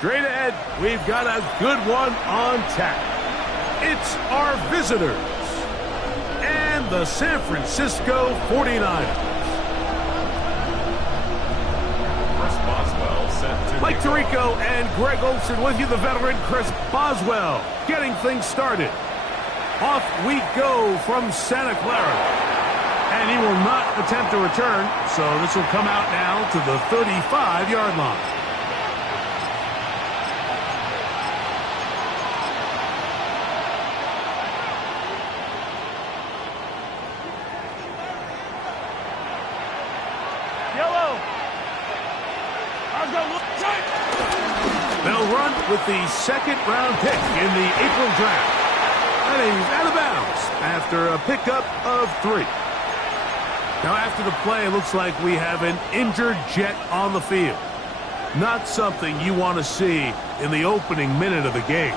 Straight ahead, we've got a good one on tap. It's our visitors and the San Francisco 49ers. Mike Tirico and Greg Olsen with you, the veteran Chris Boswell, getting things started. Off we go from Santa Clara. And he will not attempt a return, so this will come out now to the 35-yard line. They'll run with the second-round pick in the April draft. And he's out of bounds after a pickup of 3. Now, after the play, it looks like we have an injured Jet on the field. Not something you want to see in the opening minute of the game.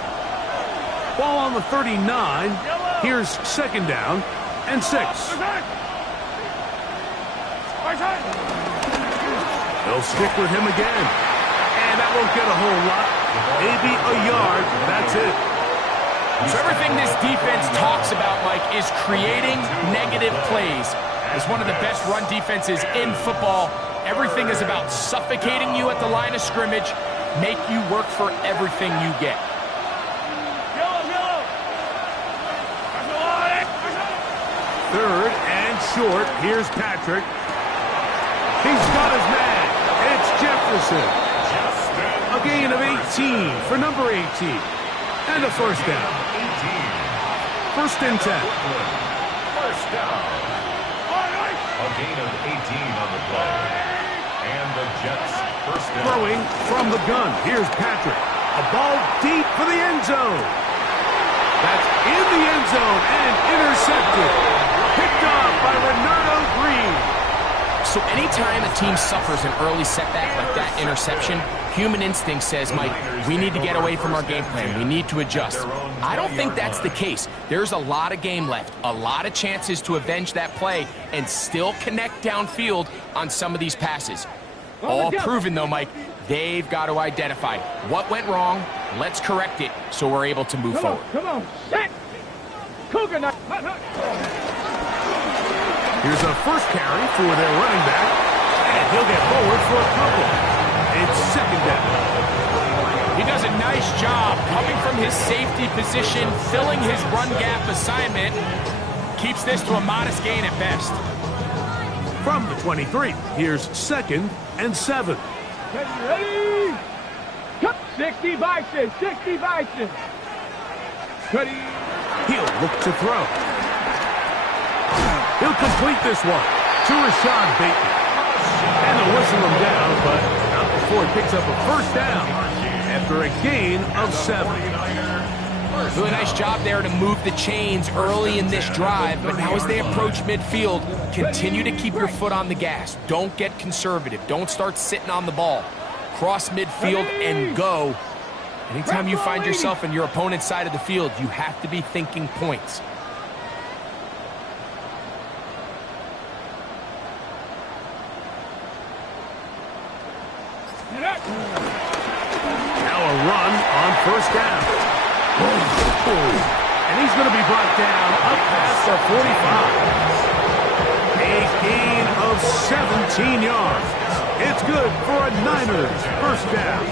Ball on the 39. Here's second down and 6. They'll stick with him again. And that won't get a whole lot. Maybe a yard. That's it. So everything this defense talks about, Mike, is creating negative plays. It's one of the best run defenses in football. Everything is about suffocating you at the line of scrimmage, make you work for everything you get. Third and short. Here's Patrick. He's got his man. It's Jefferson. A gain of 18 for number 18. And a first down. First and 10. First down. A gain of 18 on the play. And the Jets first down. Throwing from the gun. Here's Patrick. A ball deep for the end zone. That's in the end zone and intercepted. Picked off by Renardo Green. So anytime a team suffers an early setback like that interception, human instinct says, Mike, we need to get away from our game plan. We need to adjust. I don't think that's the case. There's a lot of game left, a lot of chances to avenge that play and still connect downfield on some of these passes. All proven, though, Mike, they've got to identify what went wrong. Let's correct it so we're able to move forward. Come on, set! Cougar night. Here's a first carry for their running back, and he'll get forward for a couple. It's second down. He does a nice job coming from his safety position, filling his run gap assignment. Keeps this to a modest gain at best. From the 23, here's second and 7. Ready? 60 Bison, 60 Bison. Ready? He'll look to throw. He'll complete this one to Rashad Bateman. And they'll whistle him down, but not before he picks up a first down after a gain of 7. Really nice job there to move the chains early in this drive, but now as they approach midfield, continue to keep your foot on the gas. Don't get conservative. Don't start sitting on the ball. Cross midfield and go. Anytime you find yourself on your opponent's side of the field, you have to be thinking points. Now a run on first down. And he's going to be brought down up past the 45. A gain of 17 yards. It's good for a Niners first down.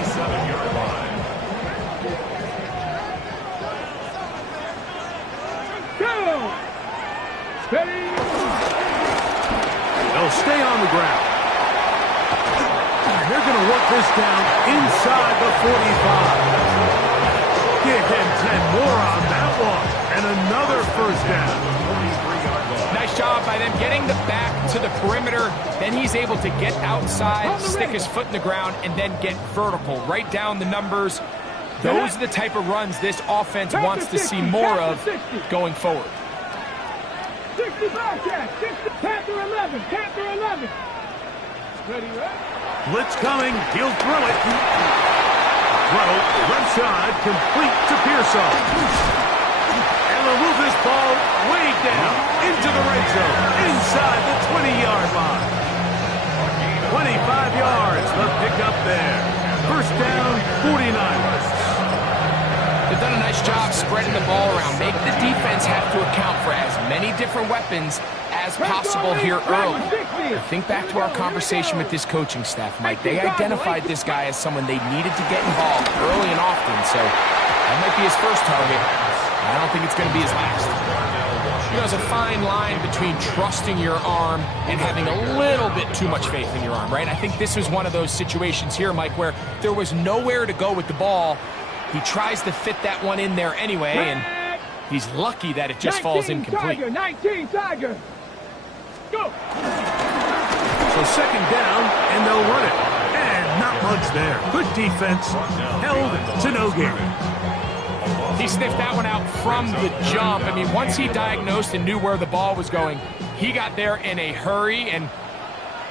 They'll stay on the ground. They're going to work this down inside the 45. Give him 10 more on that one. And another first down. Nice job by them getting the back to the perimeter. Then he's able to get outside, stick his foot in the ground, and then get vertical. Right down the numbers. Those are the type of runs this offense wants to see more of going forward. 65, 60, Panther 11, Panther 11. Ready, right? Blitz coming. He'll throw it. Throw left side, complete to Pearsall. And they'll move this ball way down into the red zone, inside the 20-yard line. 25 yards. The pickup there. First down, 49ers. They've done a nice job spreading the ball around. Make the defense have to account for as many different weapons as possible here early. Think back to our conversation with this coaching staff, Mike. They identified this guy as someone they needed to get involved early and often, so that might be his first target. I don't think it's going to be his last. You know, there's a fine line between trusting your arm and having a little bit too much faith in your arm, right? I think this was one of those situations here, Mike, where there was nowhere to go with the ball. He tries to fit that one in there anyway, and he's lucky that it just falls incomplete. 19 Tiger. Go. So second down, and they'll run it. And not much there. Good defense. Held to no gain. He sniffed that one out from the jump. I mean, once he diagnosed and knew where the ball was going, he got there in a hurry, and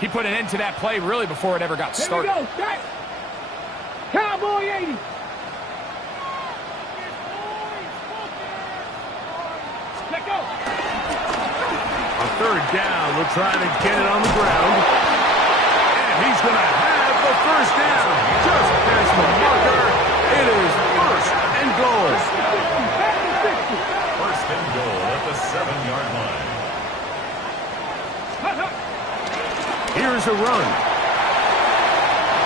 he put an end to that play really before it ever got started. Here we go, Jack. Cowboy 80. Let go. On third down, we'll try to get it on the ground. And he's going to have the first down. Just past the marker. It is first and goal. First and goal at the 7-yard line. Here's a run.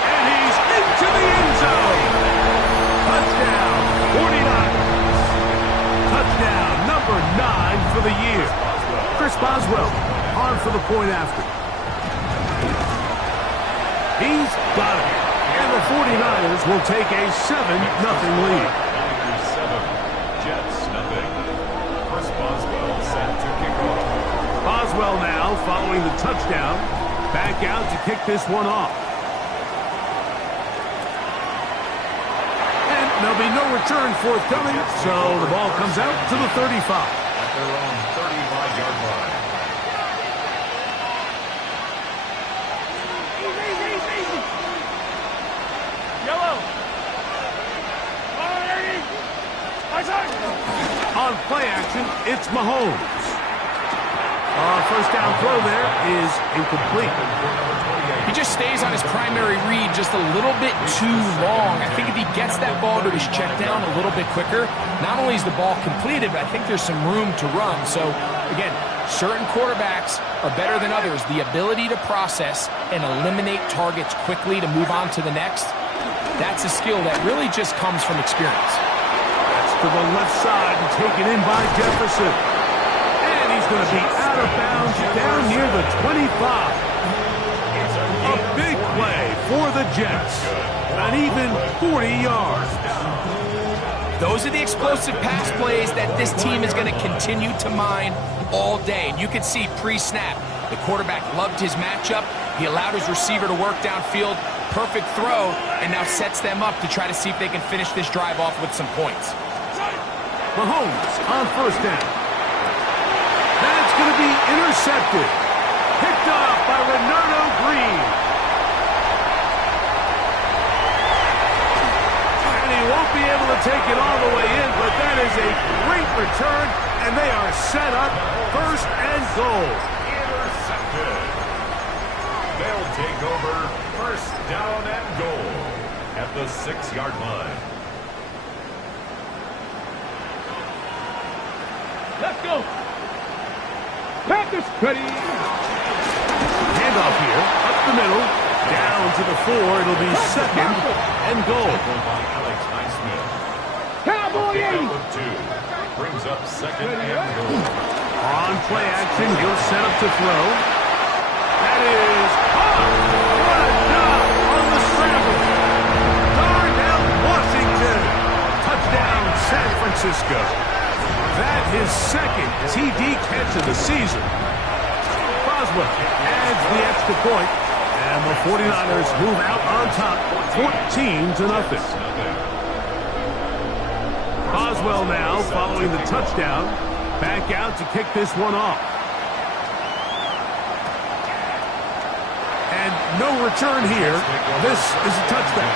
And he's into the end zone. Touchdown, 49ers. Touchdown, number 9 for the year. Chris Boswell on for the point after. He's got it. And the 49ers will take a 7-0 lead. 7, Jets nothing. Chris Boswell set to kick off. Boswell now following the touchdown. Back out to kick this one off. And there'll be no return forthcoming, so the ball comes out to the 35. At their own 35-yard line. Yellow. On play action, it's Mahomes. First down throw there is incomplete. He just stays on his primary read just a little bit too long. I think if he gets that ball to his check down a little bit quicker, not only is the ball completed, but I think there's some room to run. So, again, certain quarterbacks are better than others. The ability to process and eliminate targets quickly to move on to the next, that's a skill that really just comes from experience. That's to the left side and taken in by Jefferson. And he's going to be out of bounds down near the 25. A big play for the Jets. An even 40 yards. Those are the explosive pass plays that this team is going to continue to mine all day. And you can see pre-snap, the quarterback loved his matchup. He allowed his receiver to work downfield. Perfect throw, and now sets them up to try to see if they can finish this drive off with some points. Mahomes on first down. That's going to be intercepted. Picked off by Renardo Green. And he won't be able to take it all the way in, but that is a great return, and they are set up first and goal. Intercepted. They'll take over first down and goal at the 6-yard line. Let's go. Packers ready. Handoff here, up the middle, down to the 4. It'll be second and goal. By Alex Highsmith. Cowboy 80. 2 brings up second and goal. On play action, he'll set up to throw. That is what a job on the scramble. Darnell Washington. Touchdown, San Francisco. That his second TD catch of the season. Boswell adds the extra point, and the 49ers move out on top, 14-0. Boswell now following the touchdown, back out to kick this one off. And no return here. This is a touchback.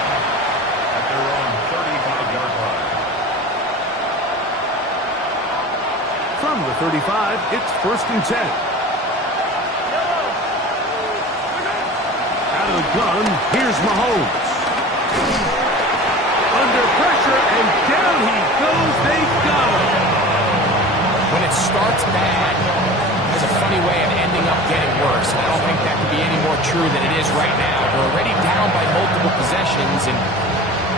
At their own 35-yard line. From the 35, it's first and 10. Out of the gun, here's Mahomes. Under pressure, and down he goes. They got him. When it starts bad, it has a funny way of ending up getting worse. And I don't think that could be any more true than it is right now. They're already down by multiple possessions, and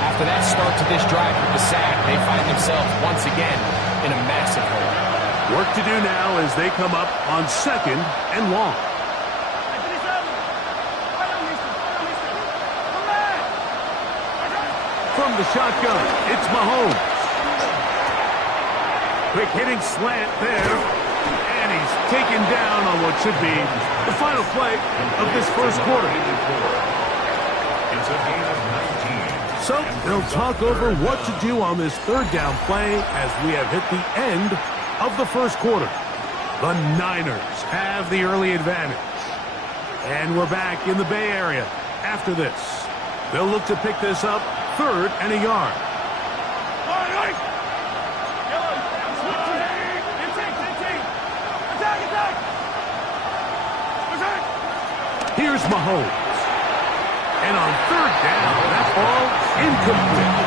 after that start to this drive with the sack, they find themselves once again in a massive hole. Work to do now as they come up on 2nd and long. From the shotgun, it's Mahomes. Quick hitting slant there. And he's taken down on what should be the final play of this first quarter. It's a gain of 19. So they'll talk over what to do on this 3rd down play as we have hit the end of the first quarter. The Niners have the early advantage. And we're back in the Bay Area after this. They'll look to pick this up 3rd and a yard. Here's Mahomes. And on 3rd down, that ball incomplete.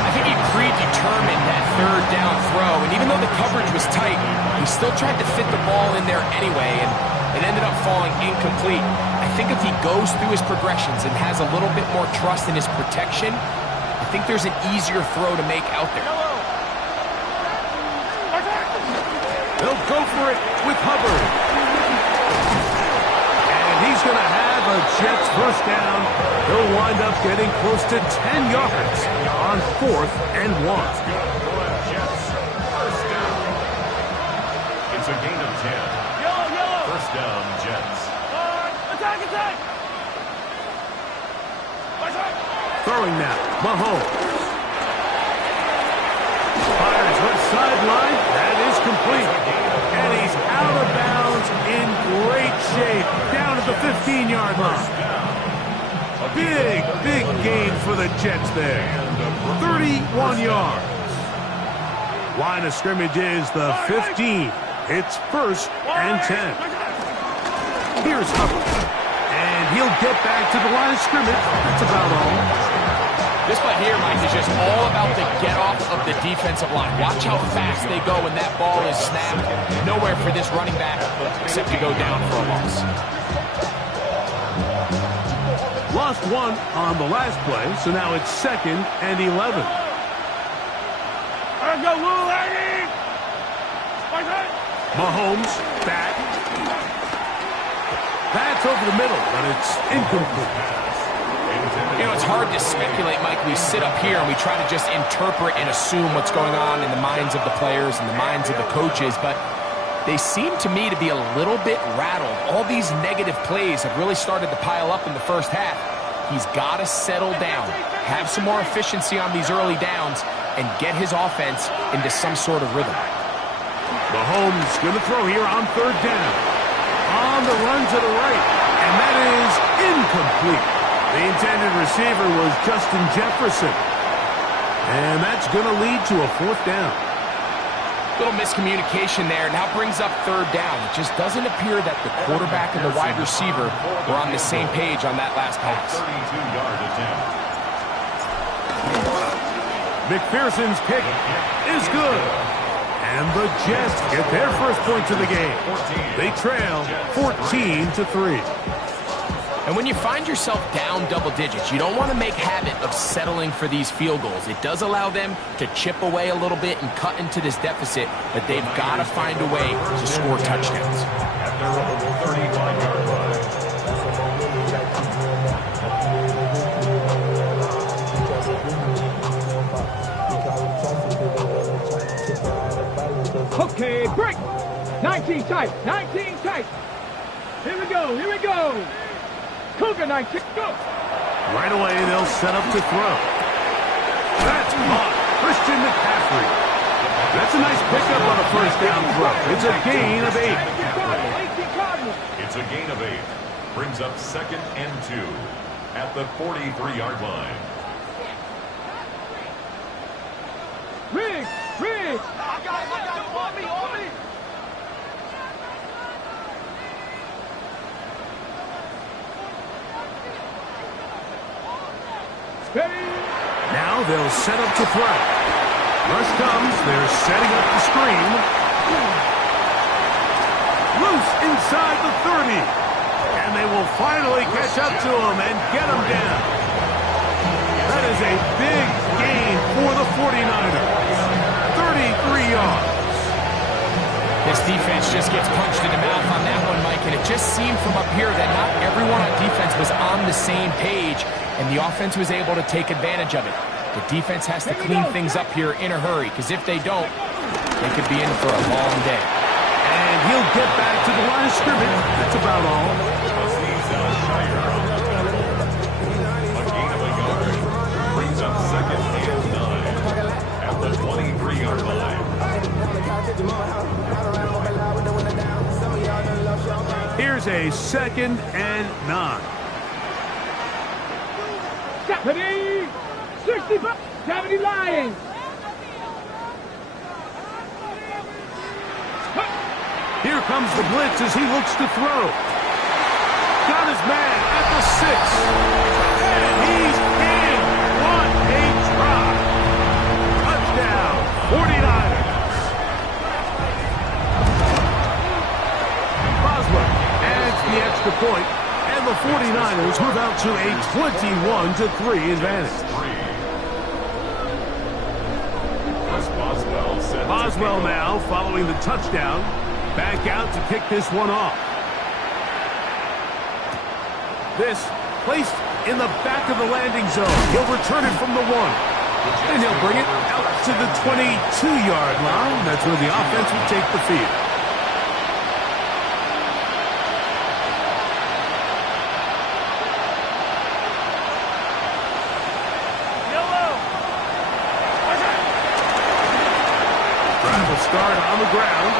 I think he predetermined that 3rd down throw, and even though the coverage was tight, he still tried to fit the ball in there anyway, and it ended up falling incomplete. I think if he goes through his progressions and has a little bit more trust in his protection, I think there's an easier throw to make out there. They'll go for it with Hubbard. And he's going to have a Jets first down. He'll wind up getting close to 10 yards on 4th and 1. It's a gain of 10. First down, Jets. Throwing now, Mahomes. Fires left sideline. That is complete. And he's out of bounds in great shape. Down at the 15-yard line. Big gain for the Jets there. 31 yards. Line of scrimmage is the 15. It's 1st and 10. Here's Hubbard. And he'll get back to the line of scrimmage. That's about all. This play here, Mike, is just all about the get-off of the defensive line. Watch how fast they go when that ball is snapped. Nowhere for this running back except to go down for a loss. Lost 1 on the last play, so now it's 2nd and 11. Mahomes back. That's over the middle, but it's incomplete. You know, it's hard to speculate, Mike. We sit up here and we try to just interpret and assume what's going on in the minds of the players and the minds of the coaches, but they seem to me to be a little bit rattled. All these negative plays have really started to pile up in the first half. He's got to settle down, have some more efficiency on these early downs, and get his offense into some sort of rhythm. Mahomes going to throw here on 3rd down. On the run to the right, and that is incomplete. The intended receiver was Justin Jefferson. And that's going to lead to a 4th down. Little miscommunication there. Now brings up 3rd down. It just doesn't appear that the quarterback and the wide receiver were on the same page on that last pass. 32-yard attempt. McPherson's kick is good. And the Jets get their first points of the game. They trail 14-3. And when you find yourself down double digits, you don't want to make habit of settling for these field goals. It does allow them to chip away a little bit and cut into this deficit, but they've got to find a way to score touchdowns. At their own 35-yard line. Okay, break. 19 tight. 19 tight. Here we go. Here we go. Cougar 19, go! Right away, they'll set up to throw. That's caught. Christian McCaffrey. That's a nice pickup on a first down throw. It's a gain of 8. It's a gain of 8. Brings up 2nd and 2 at the 43-yard line. Riggs! Riggs! I got on me, on me! Ready? Now they'll set up to throw. Rush comes. They're setting up the screen. Loose inside the 30. And they will finally catch up to him and get him down. That is a big gain for the 49ers. 33 yards. This defense just gets punched in the mouth on that one, Mike, and it just seemed from up here that not everyone on defense was on the same page, and the offense was able to take advantage of it. The defense has to clean things up here in a hurry, because if they don't, they could be in for a long day. And he'll get back to the line of scrimmage. That's about all. A gain of a yard brings up second and 9 at the 23-yard line. Here's a 2nd and 9. Stephanie! 65! 70 Lions! Here comes the blitz as he looks to throw. Got his man at the 6. And he's in. What a try. Touchdown, 49ers. Boswell adds the extra point, and the 49ers move out to a 21-3 advantage. Boswell now following the touchdown. Back out to kick this one off. This placed in the back of the landing zone. He'll return it from the 1. And he'll bring it out to the 22-yard line. That's where the offense will take the field. Drive will start on the ground.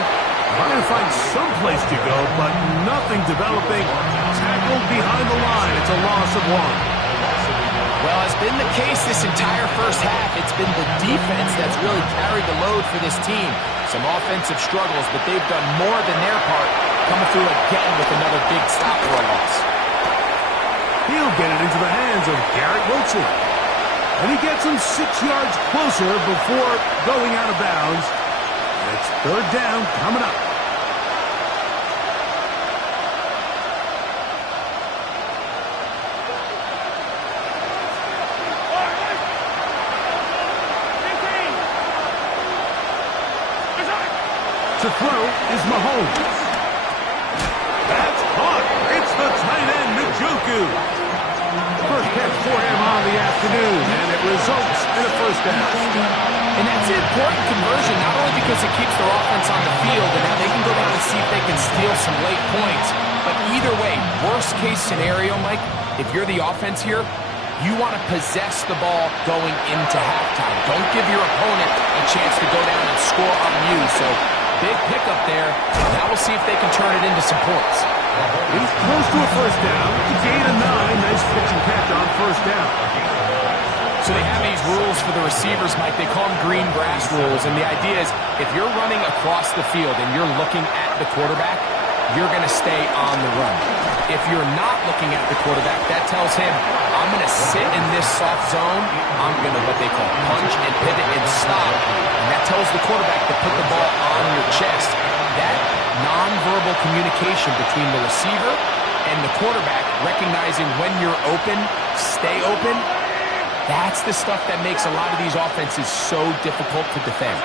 Trying to find some place to go, but nothing developing. Tackled behind the line. It's a loss of 1. Well, it's been the case this entire first half. It's been the defense that's really carried the load for this team. Some offensive struggles, but they've done more than their part, coming through again with another big stop for a loss. He'll get it into the hands of Garrett Wilson. And he gets him 6 yards closer before going out of bounds. It's 3rd down coming up. To throw is Mahomes. That's caught. It's the tight end, Njoku. First catch for him on the afternoon, and it results in a first down. And that's an important conversion, not only because it keeps their offense on the field, and now they can go down and see if they can steal some late points. But either way, worst case scenario, Mike, if you're the offense here, you want to possess the ball going into halftime. Don't give your opponent a chance to go down and score on you. So big pickup there. Now we'll see if they can turn it into some points. He's close to a first down. To gain a 9. Nice pitch and catch on first down. So they have these rules for the receivers, Mike. They call them green grass rules. And the idea is if you're running across the field and you're looking at the quarterback, you're going to stay on the run. If you're not looking at the quarterback, that tells him, I'm going to sit in this soft zone. I'm going to what they call punch and pivot and stop. And that tells the quarterback to put the ball on your chest. That nonverbal communication between the receiver and the quarterback, recognizing when you're open, stay open, that's the stuff that makes a lot of these offenses so difficult to defend.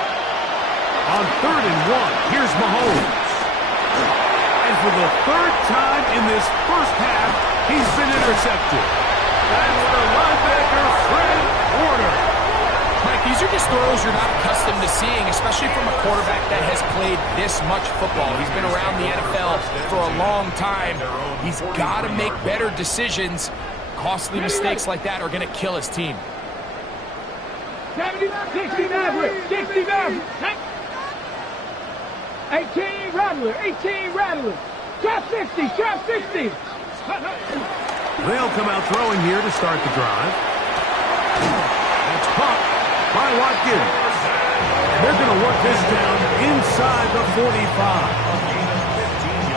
On 3rd and 1, here's Mahomes. And for the 3rd time in this first half, he's been intercepted. That's the linebacker, Fred Warner. Mike, these are just throws you're not accustomed to seeing, especially from a quarterback that has played this much football. He's been around the NFL for a long time. He's got to make better decisions. Costly mistakes like that are going to kill his team. 70, 60 Maverick, 60 Maverick. 18 Rattler, 18 Rattler. Trap 60, trap 60. They'll come out throwing here to start the drive. That's popped by Watkins. They're going to work this down inside the 45.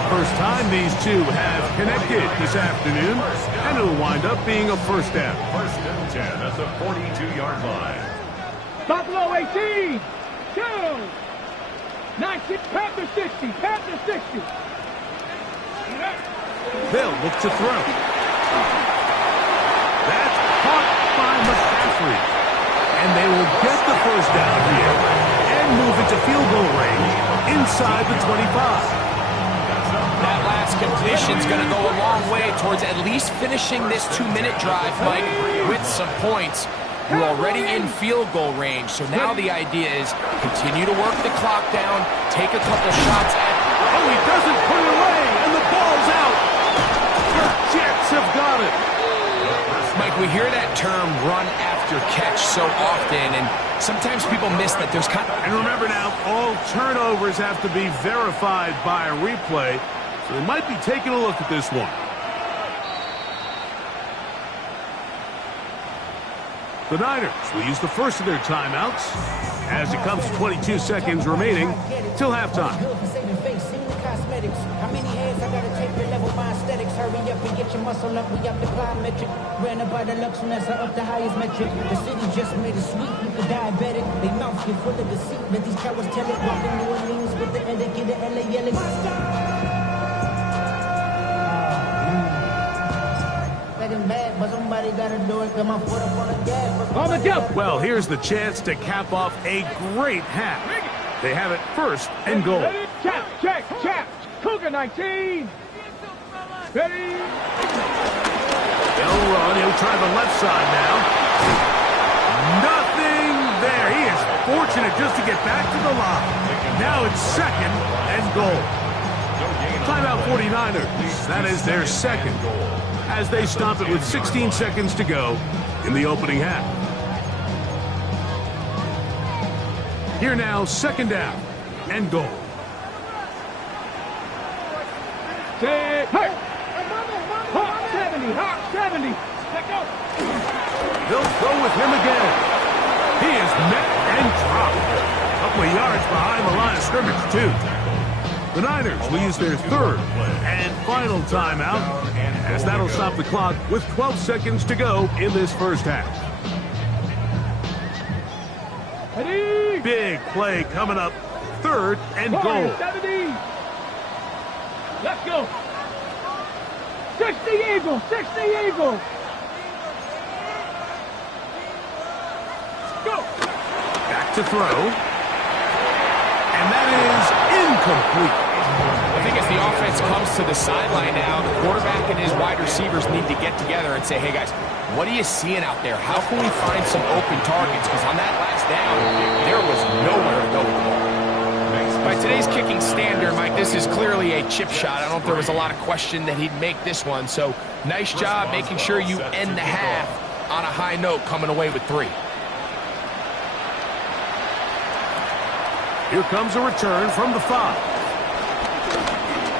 First time these two have connected this afternoon, and it'll wind up being a first down. First and 10 at the 42-yard line. Buffalo 18. 2. 19. Panther 60. Panther 60. They'll look to throw. That's caught by McCaffrey. And they will get the first down here and move into field goal range inside the 25. That last completion's going to go a long way towards at least finishing this 2-minute drive, Mike, with some points. You're already in field goal range, so now the idea is continue to work the clock down, take a couple shots at... Oh, he doesn't put it away, and the ball's out. The Jets have got it. Mike, we hear that term run after catch so often, and sometimes people miss that there's kind of... And remember now, all turnovers have to be verified by a replay, so they might be taking a look at this one. The Niners will use the first of their timeouts as it comes to 22 seconds remaining till halftime. How many heads I gotta take to level my aesthetics? Hurry up and get your muscle up, we up the climb metric. Ran up by the lux when that's up the highest metric. The city just made it sweet, people diabetic. They mouth get full of deceit, let these cowards tell it. Walking New Orleans with the etiquette of LA yelling. Bad, but somebody gotta do it. Come on, put up on the gas. On the jump. Well, here's the chance to cap off a great half. They have it first and goal. Check. Cougar 19. Ready. They'll run. He'll try the left side now. Nothing there. He is fortunate just to get back to the line. Now it's second and goal. Timeout 49ers. That is their second goal, as they stop it with 16 seconds to go in the opening half. Here now, second down and goal. Hey! Hawk 70! Hawk 70! Let go! They'll go with him again. He is met and dropped. A couple of yards behind the line of scrimmage, too. The Niners will use their third and final timeout, as that'll stop the clock with 12 seconds to go in this first half. Ready? Big play coming up. Third and goal. 70. Let's go. 60 Eagles. 60 Eagles. Go. Back to throw. And that is incomplete. I think as the offense comes to the sideline now, the quarterback and his wide receivers need to get together and say, hey, guys, what are you seeing out there? How can we find some open targets? Because on that last down, there was nowhere to go with the ball. By today's kicking standard, Mike, this is clearly a chip shot. I don't think there was a lot of question that he'd make this one. So nice job making sure you end the half on a high note, coming away with 3. Here comes a return from the 5.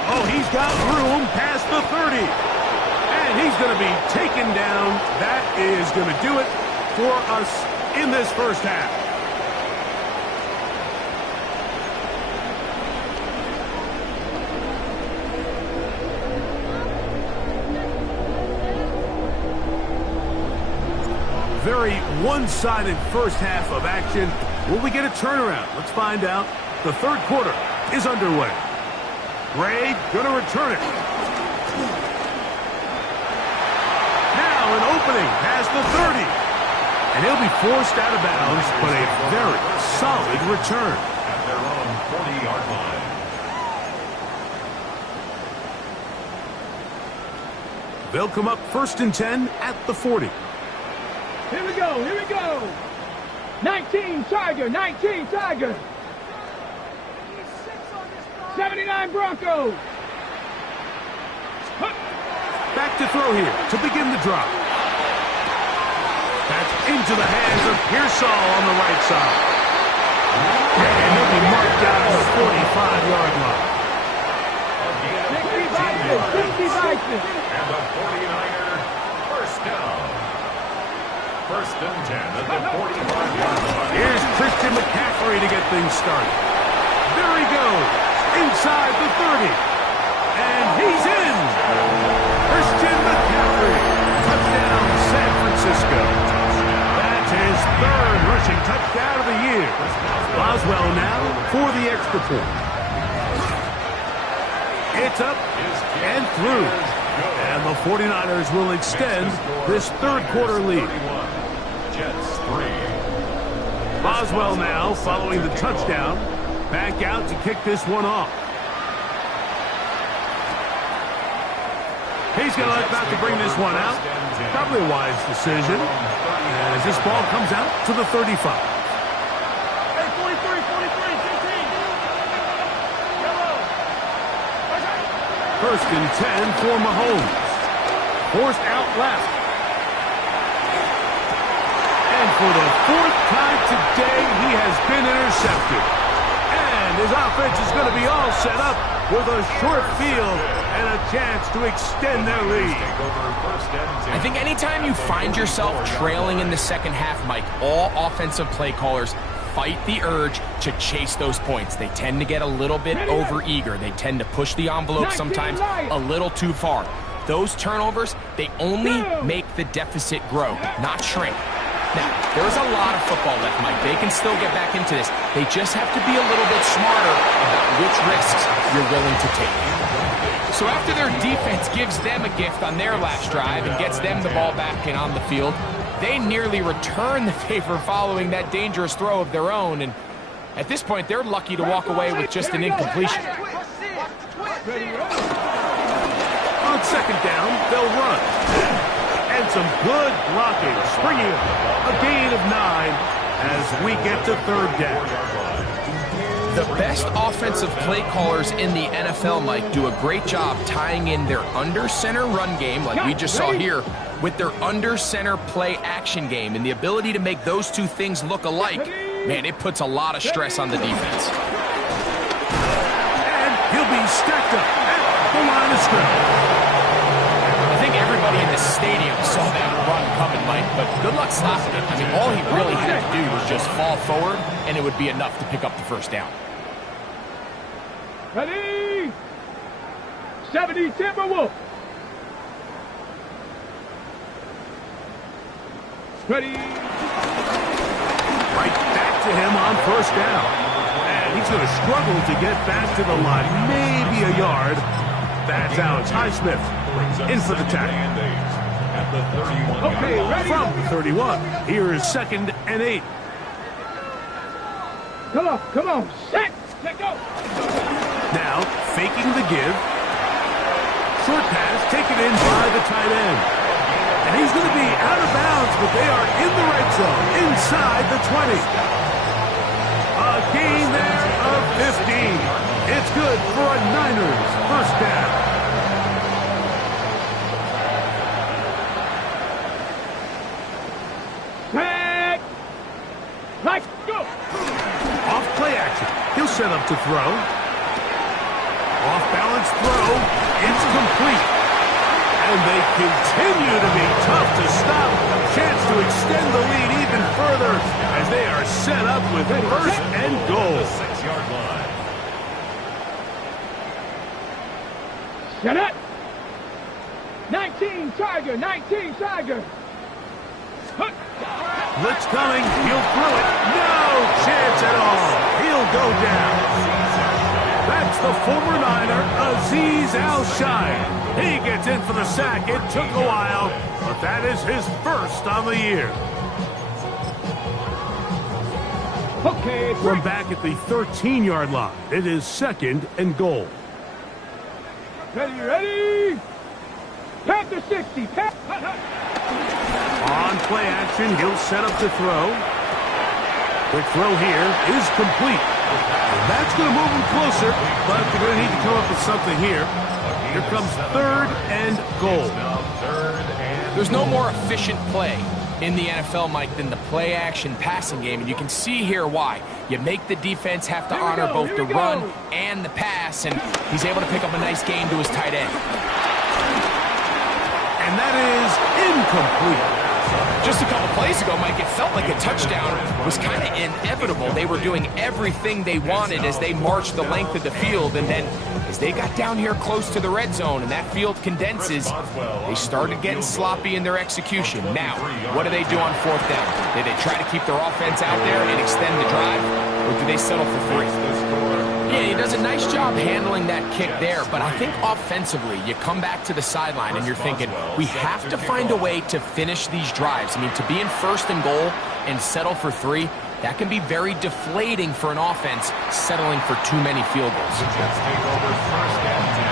Oh, he's got room past the 30. And he's going to be taken down. That is going to do it for us in this first half. Very one-sided first half of action. Will we get a turnaround? Let's find out. The third quarter is underway. Gray going to return it. Now an opening past the 30. And he'll be forced out of bounds, but a very solid return. At their own 40-yard line. They'll come up first and 10 at the 40. Here we go. Here we go. 19 Tiger. 19 Tiger. 79 Broncos. Back to throw here to begin the drop. That's into the hands of Pearsall on the right side. And he'll be marked down at the 45-yard line. 60 Vikings. And the 49er first down. First and 10 at the 45-yard line. Here's Christian McCaffrey to get things started. There he goes, inside the 30. And he's in. Christian McCaffrey. Touchdown, San Francisco. That's his third rushing touchdown of the year. Boswell now for the extra point. It's up and through. And the 49ers will extend this third quarter lead. Jets 3. Boswell now following the touchdown. Back out to kick this one off. He's going to about to bring this one out. Probably a wise decision. As this ball comes out to the 35. Hey, 43, 15. Yellow. First and 10 for Mahomes. Forced out left. And for the fourth time today, he has been intercepted. And his offense is going to be all set up with a short field and a chance to extend their lead. I think anytime you find yourself trailing in the second half, Mike, all offensive play callers fight the urge to chase those points. They tend to get a little bit overeager. They tend to push the envelope sometimes a little too far. Those turnovers, they only make the deficit grow, not shrink. Now, there's a lot of football left, Mike. They can still get back into this. They just have to be a little bit smarter about which risks you're willing to take. So after their defense gives them a gift on their last drive and gets them the ball back and on the field, they nearly return the favor following that dangerous throw of their own. And at this point, they're lucky to walk away with just an incompletion. On second down, they'll run. And some good blocking. Springing up. A gain of 9 as we get to third down. The best offensive play callers in the NFL, Mike, do a great job tying in their under-center run game, like we just saw here, with their under-center play action game. And the ability to make those two things look alike, man, it puts a lot of stress on the defense. And he'll be stacked up at the line of scrimmage. I think everybody in the stadium saw that run coming, Mike, but good luck stopping it. I mean, all he really had to do was just fall forward, and it would be enough to pick up the first down. Ready? 70 Timberwolf. Ready? Right back to him on first down. And he's going to struggle to get back to the line. Maybe a yard. That's Alex Highsmith in for the tackle. Okay, ready? From the 31. Here is second and 8. Come on. Set. Let go. Now, faking the give. Short pass taken in by the tight end. And he's going to be out of bounds, but they are in the red zone, inside the 20. A gain there of 15. It's good for a Niners first down. Set. Let's go. Off play action. He'll set up to throw. Off balance throw. It's complete. And they continue to be tough to stop. Chance to extend the lead even further as they are set up with first and goal. 6-yard line. Set up. 19 Tiger. Blitz coming. He'll throw it. No chance at all. He'll go down. That's the former Niner, Azeez Al-Shine. He gets in for the sack. It took a while, but that is his first on the year. Okay. From back at the 13-yard line, it is second and goal. Ready? Panther 60. On play action, he'll set up to throw. Quick throw here is complete. And that's going to move him closer, but they're going to need to come up with something here. Here comes third and goal. There's no more efficient play in the NFL, Mike, than the play-action passing game, and you can see here why. You make the defense have to honor both the run and the pass, and he's able to pick up a nice gain to his tight end. And that is incomplete. Just a couple plays ago, Mike, it felt like a touchdown was kind of inevitable. They were doing everything they wanted as they marched the length of the field, and then as they got down here close to the red zone and that field condenses, they started getting sloppy in their execution. Now, what do they do on fourth down? Do they try to keep their offense out there and extend the drive, or do they settle for 3? Yeah, he does a nice job handling that kick there, but I think offensively, you come back to the sideline and you're thinking, we have to find a way to finish these drives. I mean, to be in first and goal and settle for 3, that can be very deflating for an offense settling for too many field goals. The Jets take over first and 10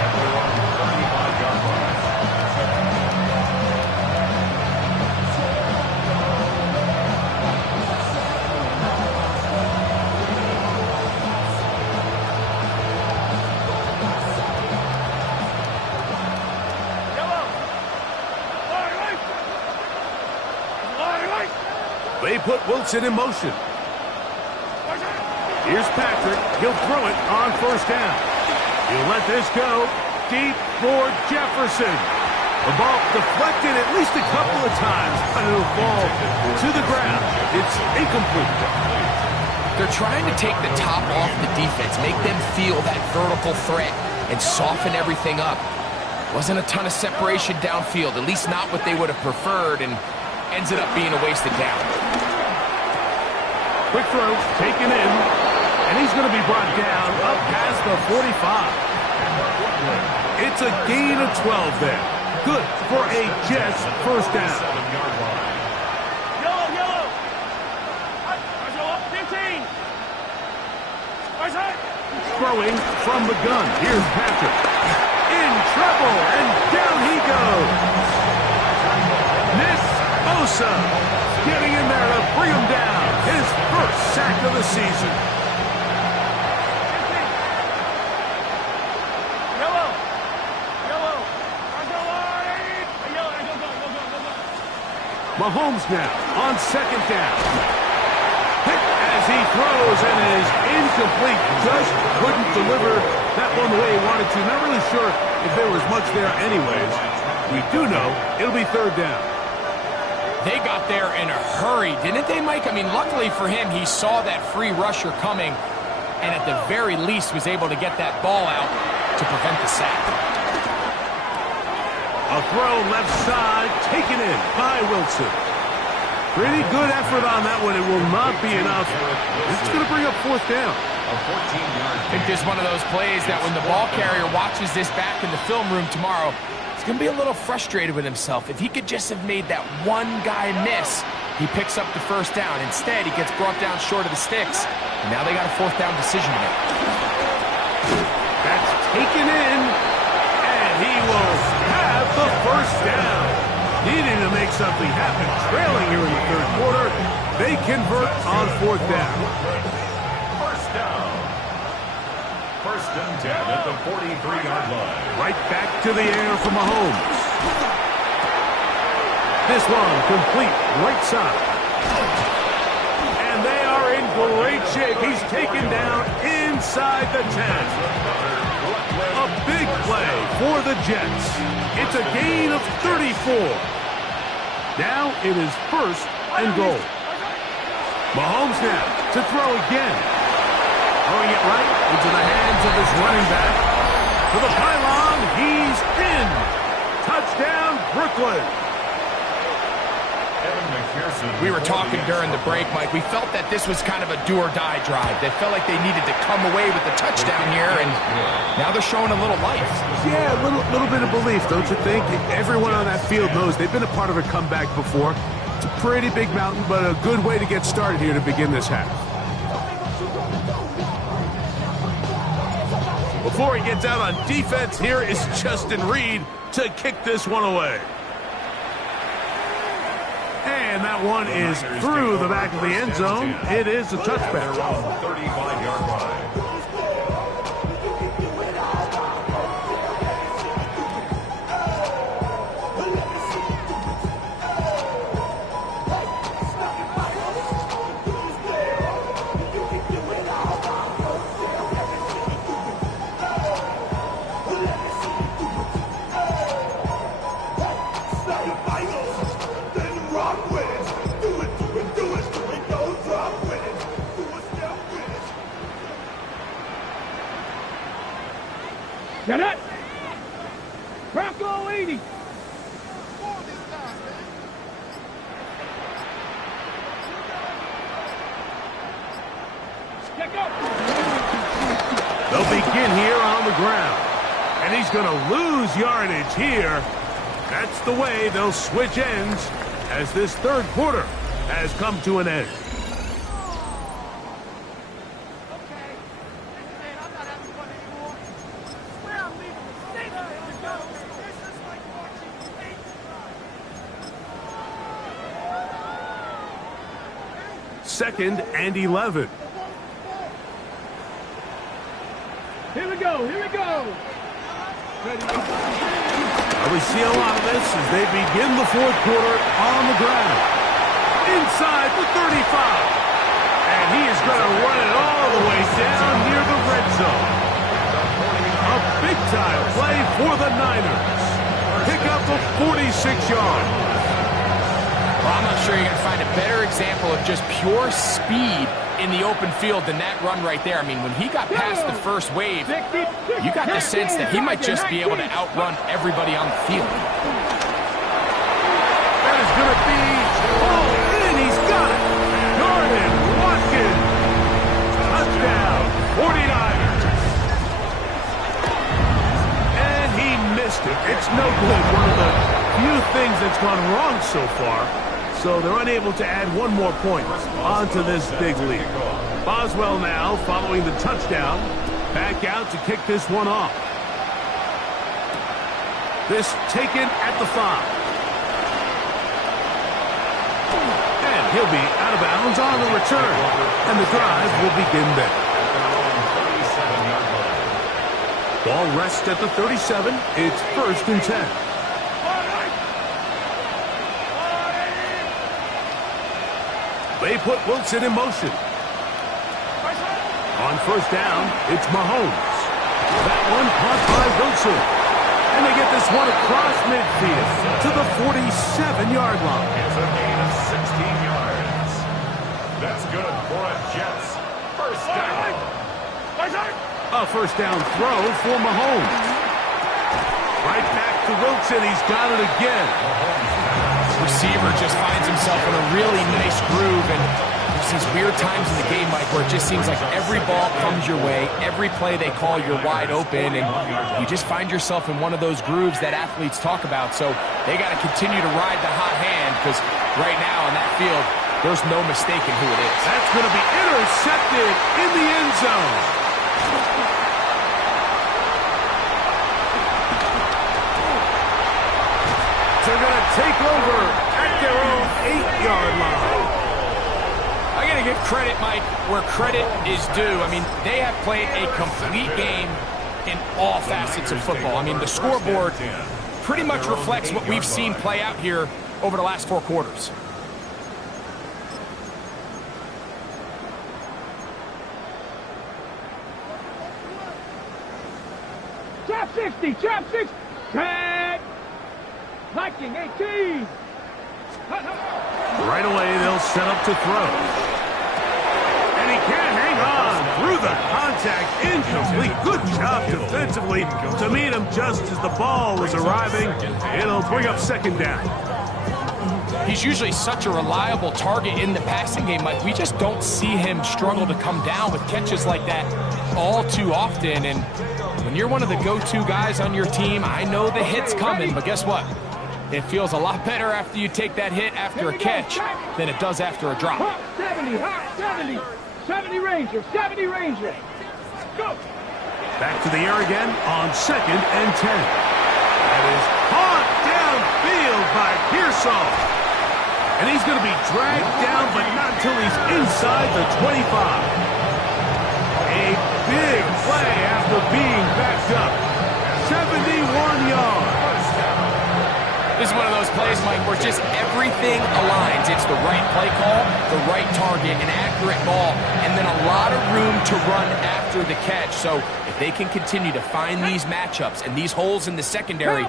at their own 35-yard line. They put Wilson in motion. Here's Patrick. He'll throw it on first down. He'll let this go deep for Jefferson. The ball deflected at least a couple of times, but it'll fall to the ground. It's incomplete. They're trying to take the top off the defense, make them feel that vertical threat, and soften everything up. Wasn't a ton of separation downfield, at least not what they would have preferred, and ends up being a wasted down. Quick throw, taken in, and he's going to be brought down up past the 45. It's a gain of 12 there. Good for a Jets first down. Yellow. 15. Throwing from the gun. Here's Patrick. In trouble, and down he goes. Bosa getting in there to bring him down. His first sack of the season. Yellow. Mahomes now on second down. Hit as he throws and is incomplete. Just couldn't deliver that one the way he wanted to. Not really sure if there was much there anyways. We do know it'll be third down. They got there in a hurry, didn't they, Mike? I mean, luckily for him, he saw that free rusher coming and at the very least was able to get that ball out to prevent the sack. A throw left side, taken in by Wilson. Pretty good effort on that one. It will not be enough. This is going to bring up fourth down. A 14-yard I think there's one of those plays that when the ball carrier watches this back in the film room tomorrow, he's going to be a little frustrated with himself. If he could just have made that one guy miss, he picks up the first down. Instead, he gets brought down short of the sticks, and now they got a fourth down decision to make. That's taken in, and he will have the first down. Needing to make something happen, trailing here in the third quarter. They convert on fourth down. First down. First and 10 at the 43-yard line. Right back to the air for Mahomes. This one complete right side. And they are in great shape. He's taken down inside the 10. A big play for the Jets. It's a gain of 34. Now it is first and goal. Mahomes now to throw again. Throwing it right into the hands of his running back. To the pylon, he's in. Touchdown, Brooklyn. We were talking during the break, Mike. We felt that this was kind of a do-or-die drive. They felt like they needed to come away with the touchdown here, and now they're showing a little life. Yeah, a little bit of belief, don't you think? Everyone on that field knows they've been a part of a comeback before. It's a pretty big mountain, but a good way to get started here to begin this half. Before he gets out on defense, here is Justin Reed to kick this one away. And that one is through the back of the end zone. It is a touchback. 35-yard line. Get it? Bronco 80. Check up. They'll begin here on the ground. And he's going to lose yardage here. That's the way they'll switch ends as this third quarter has come to an end. Second and 11. Here we go. Here we go. Well, we see a lot of this as they begin the fourth quarter on the ground. Inside the 35. And he is going to run it all the way down near the red zone. A big-time play for the Niners. Pick up a 46 yards. Well, I'm not sure you're going to find a better example of just pure speed in the open field than that run right there. I mean, when he got past the first wave, you got the sense that he might just be able to outrun everybody on the field. That is going to be pulled in. He's got it. Jordan Watkins. Touchdown, 49ers. And he missed it. It's no good. One of the few things that's gone wrong so far. So they're unable to add one more point onto this big lead. Boswell now following the touchdown. Back out to kick this one off. This taken at the 5. And he'll be out of bounds on the return. And the drive will begin there. Ball rests at the 37. It's 1st and 10. They put Wilson in motion. On 1st down, it's Mahomes. That one caught by Wilson. And they get this one across midfield to the 47-yard line. It's a gain of 16 yards. That's good for a Jets 1st down. A 1st down throw for Mahomes. Right back to Wilson. He's got it again. Receiver just finds himself in a really nice groove, and there's these weird times in the game, Mike, where it just seems like every ball comes your way, every play they call, you're wide open, and you just find yourself in one of those grooves that athletes talk about. So they got to continue to ride the hot hand, because right now on that field, there's no mistaking who it is. That's going to be intercepted in the end zone. They're going to take over at their own 8-yard line. I got to give credit, Mike, where credit is due. I mean, they have played a complete game in all facets of football. I mean, the scoreboard pretty much reflects what we've seen play out here over the last 4 quarters. Trap 60, trap 60. Tag. Viking 18. Right away, they'll set up to throw. And he can't hang on through the contact. Incomplete. Good job defensively to meet him just as the ball was arriving. It'll bring up 2nd down. He's usually such a reliable target in the passing game, Mike. We just don't see him struggle to come down with catches like that all too often. And when you're one of the go-to guys on your team, I know the hit's coming, but guess what? It feels a lot better after you take that hit after a catch than it does after a drop. 70, 70, 70 Ranger, 70 Ranger. Go. Back to the air again on 2nd and 10. That is caught downfield by Pearsall. And he's going to be dragged down, but not until he's inside the 25. A big play after being backed up. 71 yards. This is one of those plays, Mike, where just everything aligns. It's the right play call, the right target, an accurate ball, and then a lot of room to run after the catch. So if they can continue to find these matchups and these holes in the secondary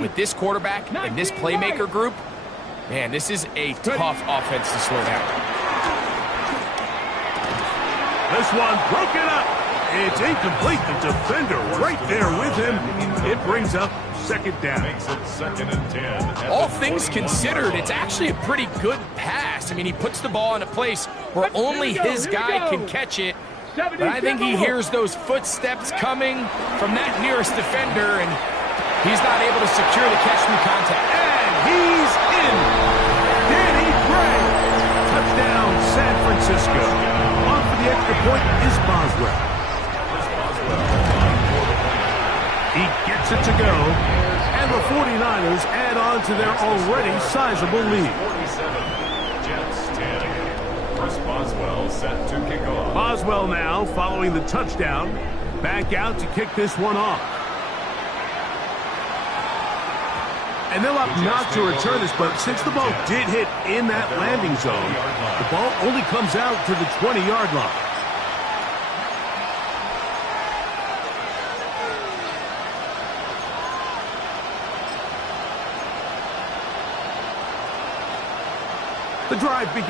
with this quarterback and this playmaker group, man, this is a tough offense to slow down. This one broken up. It's incomplete. The defender right there with him. It brings up second down. Makes it 2nd and 10. All things considered, it's actually a pretty good pass. I mean, he puts the ball in a place where only his guy can catch it. But I think he hears those footsteps coming from that nearest defender, and he's not able to secure the catch through contact. And he's in. Danny Gray. Touchdown, San Francisco. On for the extra point is Boswell. He gets it to go. And the 49ers add on to their already sizable lead. 47, Jets 10. Chris Boswell set to kick off. Boswell now following the touchdown. Back out to kick this one off. And they'll opt not to return this, but since the ball did hit in that landing zone, the ball only comes out to the 20-yard line. The drive begins.